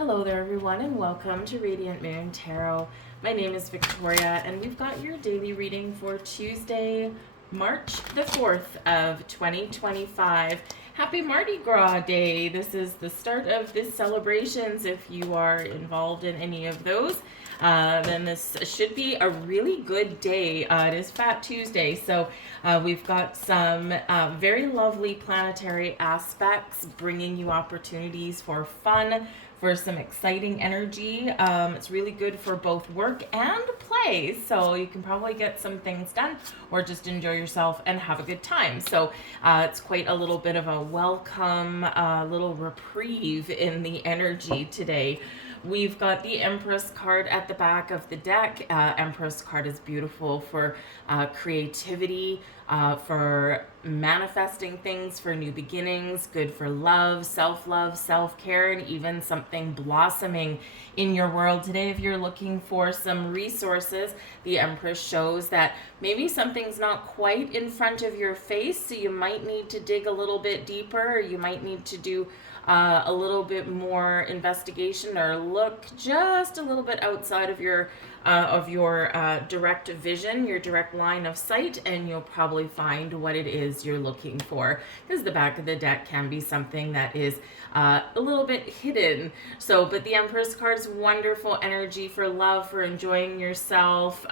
Hello there everyone and welcome to Radiant Moon Tarot. My name is Victoria and we've got your daily reading for Tuesday, March the 4th of 2025. Happy Mardi Gras Day. This is the start of this celebrations. If you are involved in any of those, then this should be a really good day. It is Fat Tuesday, so we've got some very lovely planetary aspects bringing you opportunities for fun, for some exciting energy. It's really good for both work and play, so you can probably get some things done or just enjoy yourself and have a good time. So it's quite a little bit of a welcome little reprieve in the energy today. We've got the Empress card at the back of the deck. Empress card is beautiful for creativity, for manifesting things, for new beginnings, good for love, self-care, and even something blossoming in your world today. If you're looking for some resources, the Empress shows that maybe something's not quite in front of your face, so you might need to dig a little bit deeper, or you might need to do a little bit more investigation or look just a little bit outside of your direct vision, your direct line of sight, and you'll probably find what it is you're looking for, because the back of the deck can be something that is a little bit hidden. So, but the Empress card is wonderful energy for love, for enjoying yourself,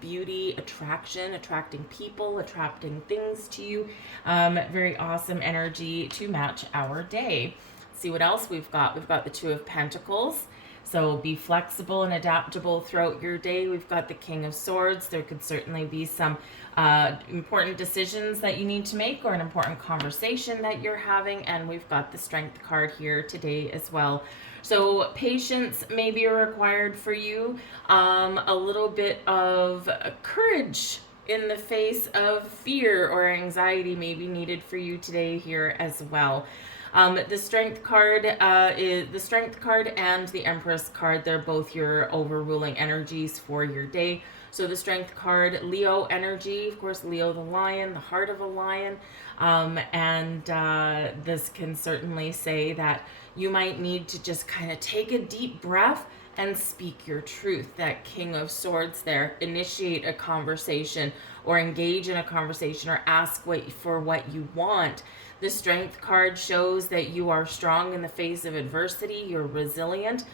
beauty, attraction, attracting people, attracting things to you. Very awesome energy to match our day. Let's see what else we've got. We've got the Two of Pentacles. So be flexible and adaptable throughout your day. We've got the King of Swords. There could certainly be some important decisions that you need to make, or an important conversation that you're having. And we've got the Strength card here today as well. So patience may be required for you. A little bit of courage in the face of fear or anxiety may be needed for you today here as well. The Strength card is the Strength card and the Empress card. They're both your overruling energies for your day. So the Strength card, Leo energy, of course, Leo the lion, the heart of a lion. This can certainly say that you might need to just kind of take a deep breath and speak your truth. That King of Swords there, initiate a conversation or engage in a conversation or ask for what you want. The Strength card shows that you are strong in the face of adversity. You're resilient.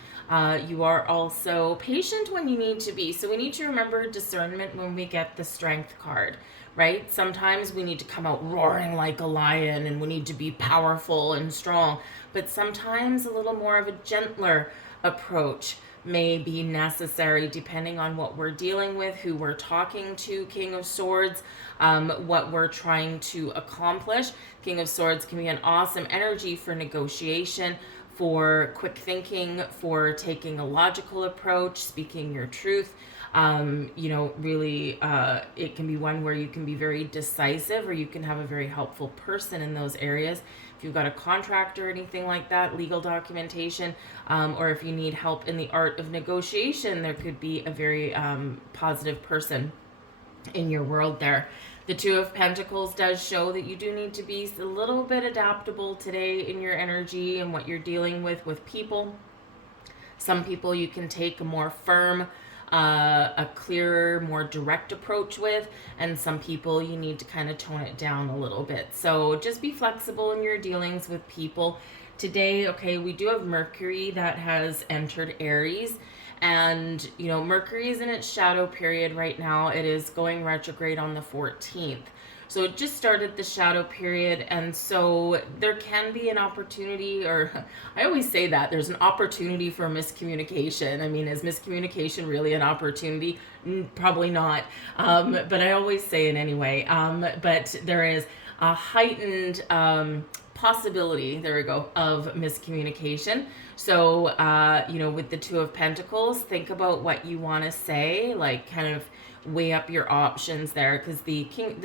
You are also patient when you need to be. So we need to remember discernment when we get the Strength card, right? Sometimes we need to come out roaring like a lion and we need to be powerful and strong. But sometimes a little more of a gentler approach may be necessary depending on what we're dealing with, who we're talking to. King of Swords, what we're trying to accomplish. King of Swords can be an awesome energy for negotiation, for quick thinking, for taking a logical approach, speaking your truth. Really, it can be one where you can be very decisive, or you can have a very helpful person in those areas. If you've got a contract or anything like that, legal documentation, or if you need help in the art of negotiation, there could be a very positive person in your world there. The Two of Pentacles does show that you do need to be a little bit adaptable today in your energy and what you're dealing with people. Some people you can take a more firm, a clearer, more direct approach with, and some people you need to kind of tone it down a little bit. So just be flexible in your dealings with people today. Okay, we do have Mercury that has entered Aries, and Mercury is in its shadow period right now. It is going retrograde on the 14th. So it just started the shadow period, and so there can be an opportunity, or I always say that there's an opportunity for miscommunication. I mean, is miscommunication really an opportunity? Probably not, but I always say it anyway. But there is a heightened possibility, there we go, of miscommunication. So, with the Two of Pentacles, think about what you want to say, like kind of weigh up your options there, because the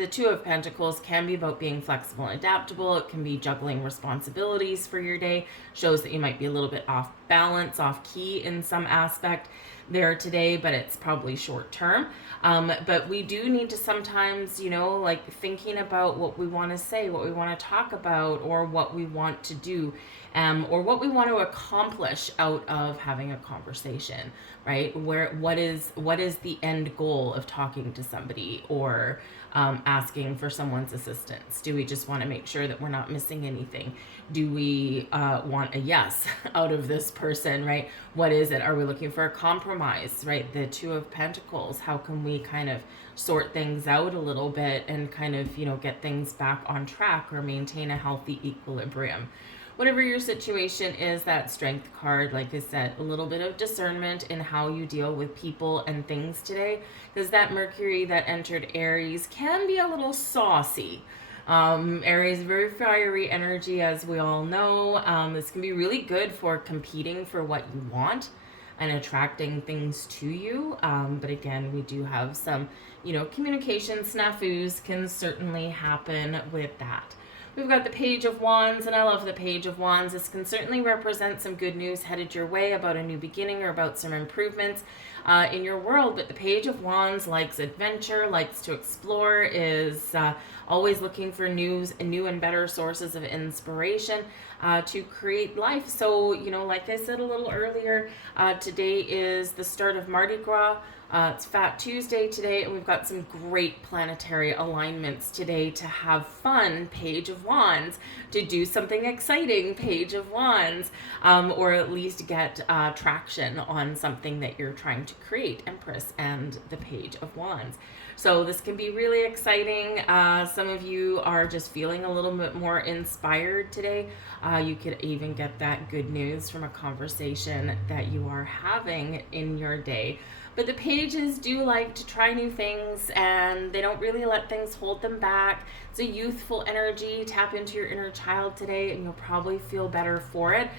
Two of Pentacles can be about being flexible and adaptable. It can be juggling responsibilities for your day. Shows that you might be a little bit off balance, off key in some aspect there today, but it's probably short term. But we do need to sometimes, thinking about what we want to say, what we want to talk about, or what we want to do. or what we want to accomplish out of having a conversation, right? What is the end goal of talking to somebody, or asking for someone's assistance? Do we just want to make sure that we're not missing anything? Do we want a yes out of this person, right? What is it? Are we looking for a compromise, right? The Two of Pentacles, how can we kind of sort things out a little bit and kind of, get things back on track or maintain a healthy equilibrium? Whatever your situation is, that Strength card, like I said, a little bit of discernment in how you deal with people and things today, because that Mercury that entered Aries can be a little saucy. Aries, very fiery energy, as we all know. This can be really good for competing for what you want and attracting things to you. But again, we do have some, communication snafus can certainly happen with that. We've got the Page of Wands, and I love the Page of Wands. This can certainly represent some good news headed your way about a new beginning or about some improvements in your world. But the Page of Wands likes adventure, likes to explore, is always looking for new and better sources of inspiration to create life. So, like I said a little earlier, today is the start of Mardi Gras. It's Fat Tuesday today, and we've got some great planetary alignments today to have fun, Page of Wands, to do something exciting, Page of Wands, or at least get traction on something that you're trying to create, Empress and the Page of Wands. So this can be really exciting. Some of you are just feeling a little bit more inspired today. You could even get that good news from a conversation that you are having in your day. But the pages do like to try new things, and they don't really let things hold them back. It's a youthful energy. Tap into your inner child today, and you'll probably feel better for it,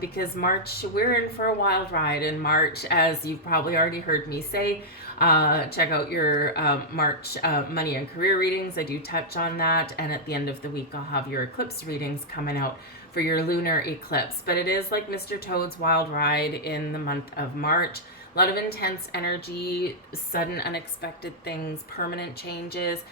because March, we're in for a wild ride in March, as you've probably already heard me say. Check out your March money and career readings. I do touch on that, and at the end of the week, I'll have your eclipse readings coming out for your lunar eclipse. But it is like Mr. Toad's wild ride in the month of March. A lot of intense energy, sudden unexpected things, permanent changes.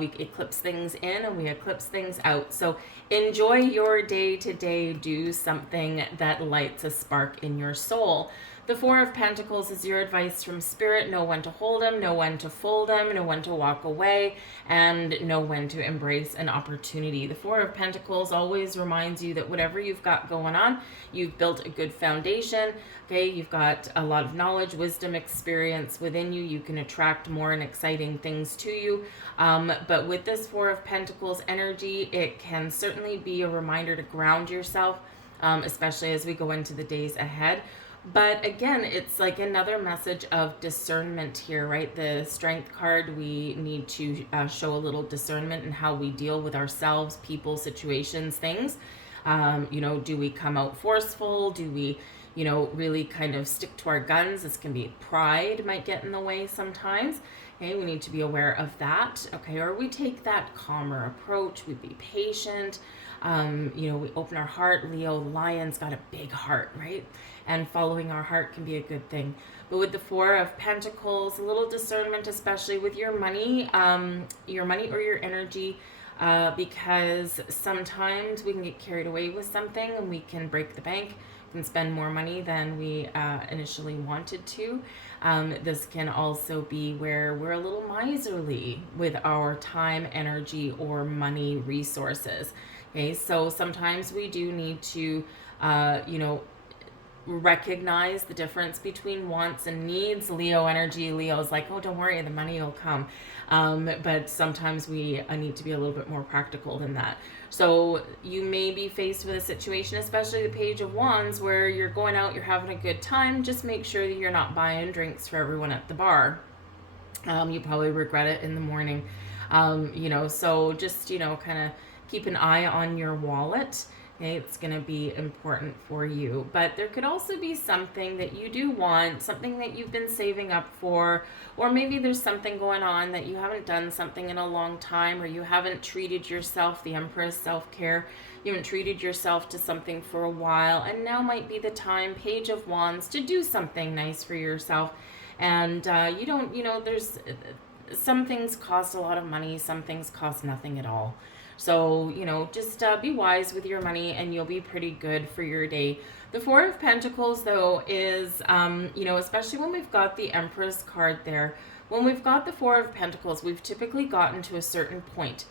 We eclipse things in and we eclipse things out. So enjoy your day today. Do something that lights a spark in your soul. The Four of Pentacles is your advice from Spirit. Know when to hold them, know when to fold them, know when to walk away, and know when to embrace an opportunity. The Four of Pentacles always reminds you that whatever you've got going on, you've built a good foundation. Okay, you've got a lot of knowledge, wisdom, experience within you. You can attract more and exciting things to you. But with this Four of Pentacles energy, it can certainly be a reminder to ground yourself, especially as we go into the days ahead. But again, it's like another message of discernment here, right? The Strength card, we need to show a little discernment in how we deal with ourselves, people, situations, things. Do we come out forceful? Do we, really kind of stick to our guns? This can be pride might get in the way sometimes. Okay, we need to be aware of that. Okay, or we take that calmer approach. We be patient. We open our heart. Leo, Lion's got a big heart, right? And following our heart can be a good thing. But with the Four of Pentacles, a little discernment, especially with your money or your energy, because sometimes we can get carried away with something and we can break the bank and spend more money than we initially wanted to. This can also be where we're a little miserly with our time, energy, or money resources. Okay, so sometimes we do need to, recognize the difference between wants and needs. Leo energy, Leo's like, oh, don't worry, the money will come. But sometimes we need to be a little bit more practical than that. So you may be faced with a situation, especially the Page of Wands, where you're going out, you're having a good time. Just make sure that you're not buying drinks for everyone at the bar. You probably regret it in the morning. So just, kind of keep an eye on your wallet. Okay, it's going to be important for you. But there could also be something that you do want, something that you've been saving up for, or maybe there's something going on that you haven't done something in a long time, or you haven't treated yourself, the Empress, self-care, you haven't treated yourself to something for a while, and now might be the time, Page of Wands, to do something nice for yourself. And there's some things cost a lot of money, some things cost nothing at all. So, just be wise with your money and you'll be pretty good for your day. The Four of Pentacles, though, is, especially when we've got the Empress card there, when we've got the Four of Pentacles, we've typically gotten to a certain point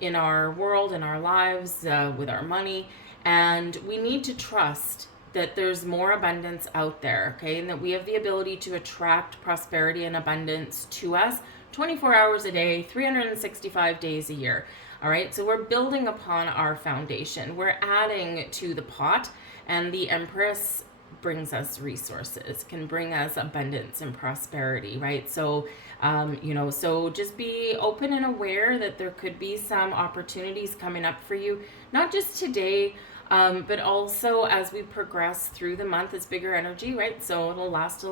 in our world, in our lives, with our money, and we need to trust that there's more abundance out there, okay, and that we have the ability to attract prosperity and abundance to us 24 hours a day, 365 days a year. All right, so we're building upon our foundation. We're adding to the pot, and the Empress brings us resources, can bring us abundance and prosperity, right? So, so just be open and aware that there could be some opportunities coming up for you, not just today, but also as we progress through the month. It's bigger energy, right? So it'll last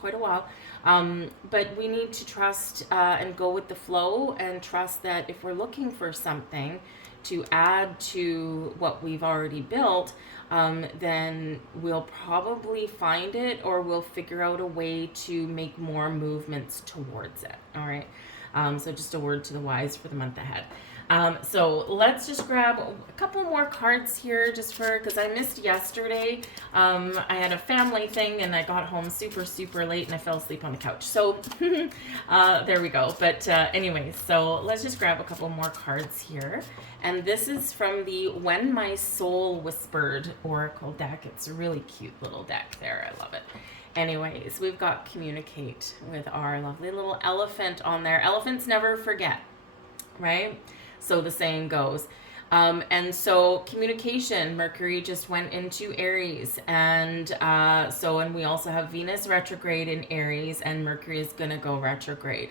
quite a while. But we need to trust and go with the flow, and trust that if we're looking for something to add to what we've already built, then we'll probably find it, or we'll figure out a way to make more movements towards it. All right. So just a word to the wise for the month ahead. So let's just grab a couple more cards here, just because I missed yesterday. I had a family thing and I got home super, super late and I fell asleep on the couch. So there we go. But anyways, so let's just grab a couple more cards here. And this is from the When My Soul Whispered Oracle deck. It's a really cute little deck there. I love it. Anyways, we've got communicate with our lovely little elephant on there. Elephants never forget, right? So the saying goes. And so communication, Mercury just went into Aries. And and we also have Venus retrograde in Aries, and Mercury is going to go retrograde.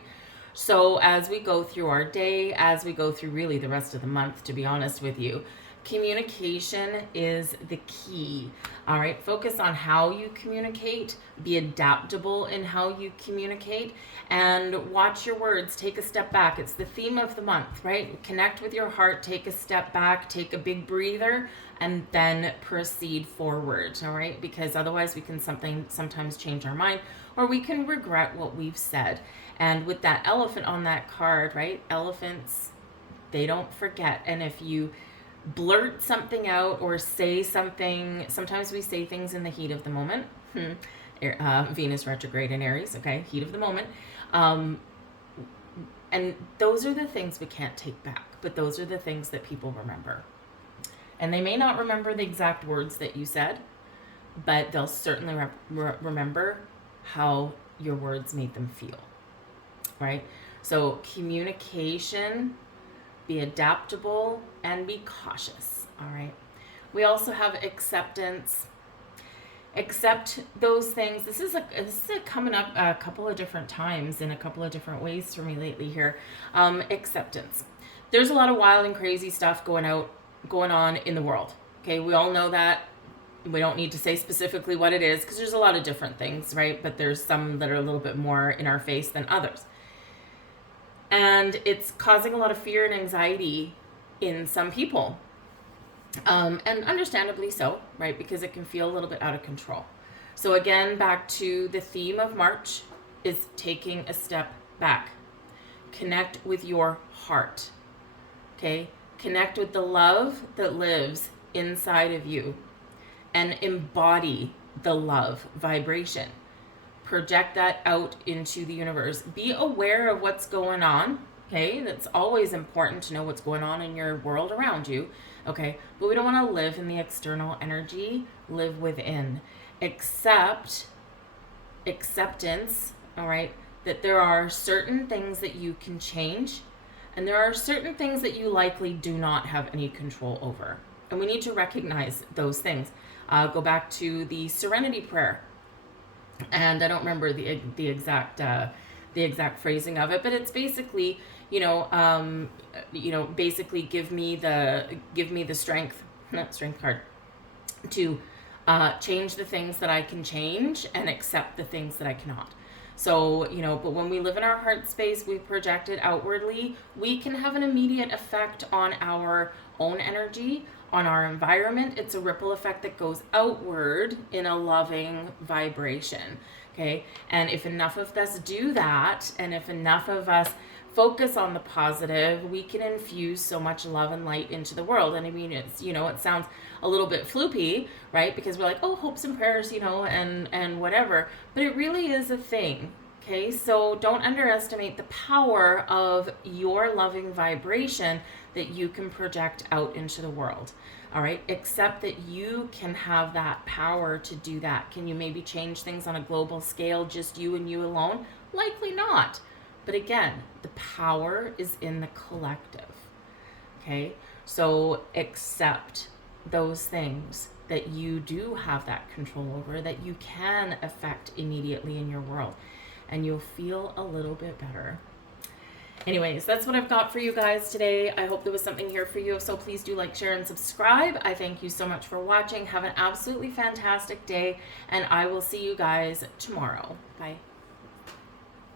So as we go through our day, as we go through really the rest of the month, to be honest with you, communication is the key. All right, focus on how you communicate, be adaptable in how you communicate, and watch your words. Take a step back. It's the theme of the month, right? Connect with your heart, take a step back, take a big breather, and then proceed forward. All right, because otherwise we can sometimes change our mind, or we can regret what we've said. And with that elephant on that card, right? Elephants, they don't forget. And if you blurt something out or say something, sometimes we say things in the heat of the moment. Venus retrograde in Aries, okay, heat of the moment. And those are the things we can't take back, but those are the things that people remember. And they may not remember the exact words that you said, but they'll certainly remember how your words made them feel, right? So communication, be adaptable, and be cautious. All right. We also have acceptance. Accept those things. This is coming up a couple of different times in a couple of different ways for me lately here. Acceptance. There's a lot of wild and crazy stuff going on in the world. Okay, we all know that. We don't need to say specifically what it is, because there's a lot of different things, right? But there's some that are a little bit more in our face than others. And it's causing a lot of fear and anxiety in some people. And understandably so, right? Because it can feel a little bit out of control. So again, back to the theme of March is taking a step back. Connect with your heart, okay? Connect with the love that lives inside of you and embody the love vibration. Project that out into the universe. Be aware of what's going on, okay? That's always important to know what's going on in your world around you, okay? But we don't want to live in the external energy, live within. Acceptance, all right? That there are certain things that you can change, and there are certain things that you likely do not have any control over. And we need to recognize those things. Go back to the Serenity Prayer. And I don't remember the exact phrasing of it, but it's basically, basically give me the strength card to change the things that I can change and accept the things that I cannot. So, but when we live in our heart space, we project it outwardly, we can have an immediate effect on our own energy, on our environment. It's a ripple effect that goes outward in a loving vibration, okay? And if enough of us do that, and if enough of us focus on the positive, we can infuse so much love and light into the world. And I mean, it's, it sounds a little bit floopy, right? Because we're like, oh, hopes and prayers, and whatever. But it really is a thing. Okay, so don't underestimate the power of your loving vibration that you can project out into the world. All right, accept that you can have that power to do that. Can you maybe change things on a global scale, just you and you alone? Likely not. But again, the power is in the collective. Okay, so accept those things that you do have that control over, that you can affect immediately in your world, and you'll feel a little bit better. Anyways, that's what I've got for you guys today. I hope there was something here for you. So please do like, share, and subscribe. I thank you so much for watching. Have an absolutely fantastic day, and I will see you guys tomorrow. Bye.